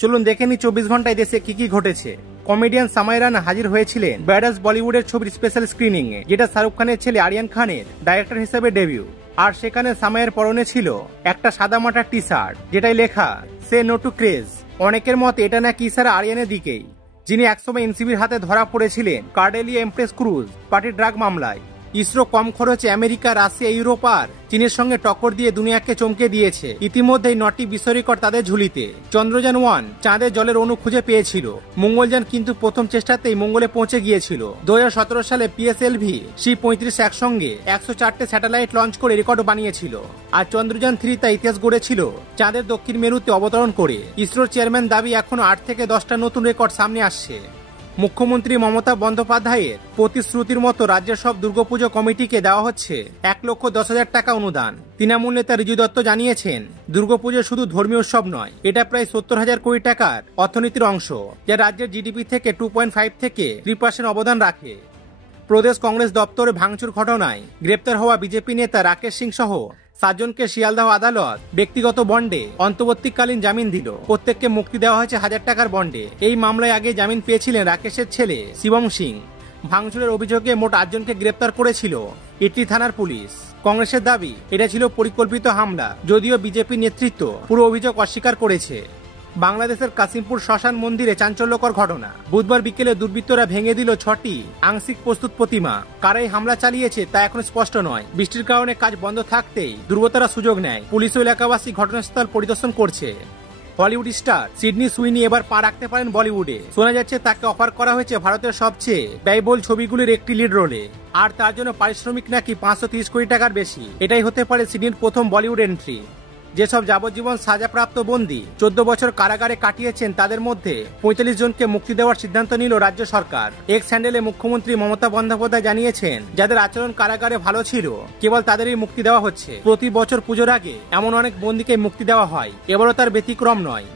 চলুন দেখে নি 24 ঘন্টায় দেশে কি কি ঘটেছে। কমেডিয়ান সামাই রানা হাজির হয়েছিলেন ব্যাডাস বলিউডের ছবির স্পেশাল স্ক্রিনিং এ, যেটা শাহরুখ খানের ছেলে আরিয়ান খানের ডাইরেক্টর হিসেবে ডেবিউ। আর সেখানে সামাইয়ের পরনে ছিল একটা সাদামাটা টি শার্ট, যেটাই লেখা সে নো টু ক্রেজ। অনেকের মতে এটা নাকি ইশারা আরিয়ানের দিকেই, যিনি একসময় এনসিবির হাতে ধরা পড়েছিলেন কার্ডেলিয়া এমপ্রেস ক্রুজ পার্টি ড্রাগ মামলায়। ইসরো কম খরচে আমেরিকা, রাশিয়া, ইউরোপ আর চীনের সঙ্গে টক্কর দিয়ে দুনিয়াকে চমকে দিয়েছে। ইতিমধ্যেই 9টি বিশ্ব রেকর্ড তাদের ঝুলিতে। চন্দ্রযান 1 চাঁদের জলের অণু খুঁজে পেয়েছিল। মঙ্গলযান কিন্তু প্রথম চেষ্টাতেই মঙ্গলে পৌঁছে গিয়েছিল। 2017 সালে পিএসএলভি C-35 একসঙ্গে 104টে স্যাটেলাইট লঞ্চ করে রেকর্ড বানিয়েছিল। আর চন্দ্রযান 3 তা ইতিহাস গড়েছিল চাঁদের দক্ষিণ মেরুতে অবতরণ করে। ইসরোর চেয়ারম্যান দাবি এখনো 8 থেকে 10টা নতুন রেকর্ড সামনে আসছে। মুখ্যমন্ত্রী মমতা বন্দ্যোপাধ্যায়ের প্রতিশ্রুতির মতো রাজ্যের সব দুর্গাপুজো কমিটিকে দেওয়া হচ্ছে 1,10,000 টাকা অনুদান। তৃণমূল নেতা রিজু দত্ত জানিয়েছেন, দুর্গাপুজো শুধু ধর্মীয় উৎসব নয়, এটা প্রায় 70,000 কোটি টাকার অর্থনীতির অংশ, যা রাজ্যের জিডিপি থেকে 2.5 থেকে 3% অবদান রাখে। প্রদেশ কংগ্রেস দপ্তরে ভাঙচুর ঘটনায় গ্রেপ্তার হওয়া বিজেপি নেতা রাকেশ সিং সহ 7 জনকে শিয়ালদহ আদালত ব্যক্তিগত বন্ডে অন্তর্বর্তীকালীন জামিন দিল। প্রত্যেককে মুক্তি দেওয়া হয়েছে 1000 টাকার বন্ডে। এই মামলায় আগে জামিন পেয়েছিলেন রাকেশের ছেলে শিবম সিং। ভাঙচুরের অভিযোগে মোট 8 জনকে গ্রেপ্তার করেছিল ইটলি থানার পুলিশ। কংগ্রেসের দাবি এটা ছিল পরিকল্পিত হামলা, যদিও বিজেপি নেতৃত্ব পুরো অভিযোগ অস্বীকার করেছে। বাংলাদেশের কাশিমপুর শ্মশান মন্দিরে চাঞ্চল্যকর ঘটনা। বুধবার বিকেলে দুর্বৃত্তরা ভেঙে দিল 6টি আংশিক প্রস্তুত প্রতিমা। কারাই হামলা চালিয়েছে তা এখন স্পষ্ট নয়। বৃষ্টির কারণে কাজ বন্ধ থাকতেই দুর্বৃত্তরা সুযোগ নেয়। পুলিশ ও এলাকাবাসী ঘটনাস্থল পরিদর্শন করছে। হলিউড স্টার সিডনি সুইনি এবার পা রাখতে পারেন বলিউডে। শোনা যাচ্ছে তাকে অফার করা হয়েছে ভারতের সবচেয়ে ব্যয়বহুল ছবিগুলির একটি লিড রোলে। আর তার জন্য পারিশ্রমিক নাকি 530 কোটি টাকার বেশি। এটাই হতে পারে সিডনির প্রথম বলিউড এন্ট্রি। যেসব যাবজ্জীবন সাজাপ্রাপ্ত বন্দী 14 বছর কারাগারে কাটিয়েছেন, তাদের মধ্যে 45 জনকে মুক্তি দেওয়ার সিদ্ধান্ত নিল রাজ্য সরকার। এক্স হ্যান্ডেলে মুখ্যমন্ত্রী মমতা বন্দ্যোপাধ্যায় জানিয়েছেন, যাদের আচরণ কারাগারে ভালো ছিল কেবল তাদেরই মুক্তি দেওয়া হচ্ছে। প্রতি বছর পুজোর আগে এমন অনেক বন্দীকে মুক্তি দেওয়া হয়, এবারও তার ব্যতিক্রম নয়।